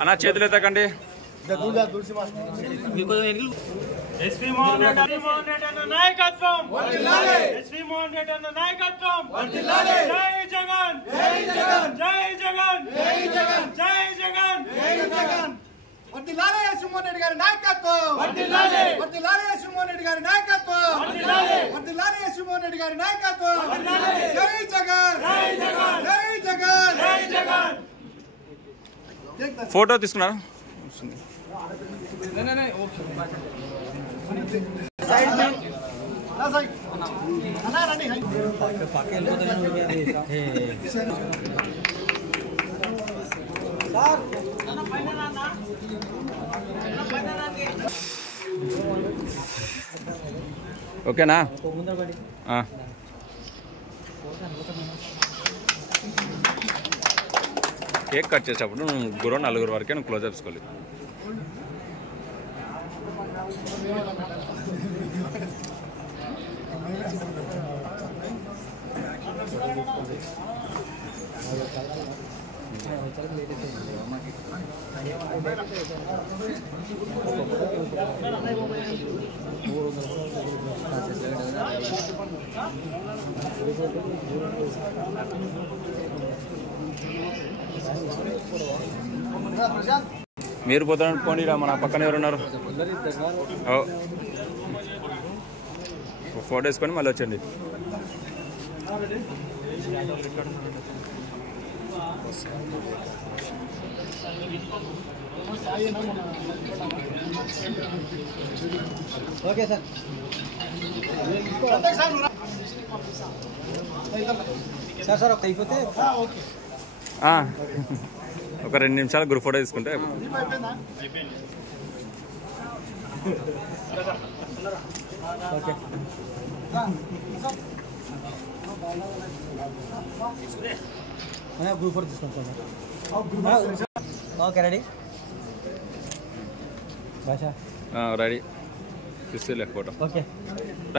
అన్నా చేతులు ఎత్తకండి. ఎస్వి మోహన్ రెడ్డి అన్న నాయకత్వం వర్ధిల్లాలి. ఎస్వి మోహన్ రెడ్డి అన్న నాయకత్వం వర్ధిల్లాలి. జై జగన్ జై జగన్ జై జగన్ జై జగన్ జై జగన్ జై జగన్ వర్ధిల్లాలి. ఎస్వి మోహన్ రెడ్డి గారి నాయకత్వం వర్ధిల్లాలి. వర్ధిల్లాలి. ఎస్వి మోహన్ రెడ్డి గారి నాయకత్వం వర్ధిల్లాలి. వర్ధిల్లాలి. ఎస్వి మోహన్ రెడ్డి గారి నాయకత్వం వర్ధిల్లాలి. జై జగన్ జై జగన్ జై జగన్ జై జగన్. ఫోటో తీసుకున్నారా? ఓకేనా? కేక్ కట్ చేసేటప్పుడు ముగ్గురు నలుగురు వరకే నువ్వు క్లోజ్ చేసుకోవాలి. మీరు పోతాను పోనీ, మన పక్కన ఎవరున్నారు? ఫోటో వేసుకొని మళ్ళీ వచ్చండి. Okay sir. సార్ సార్ ఒక అయిపోతే ఒక 2 నిమిషాలు గ్రూప్ ఫోటో తీసుకుంటే గ్రూప్ ఫోటో తీసుకుంటాం. ఓకే రెడీ భాష రెడీ. తీసుకెళ్ళే ఫోటో. ఓకే.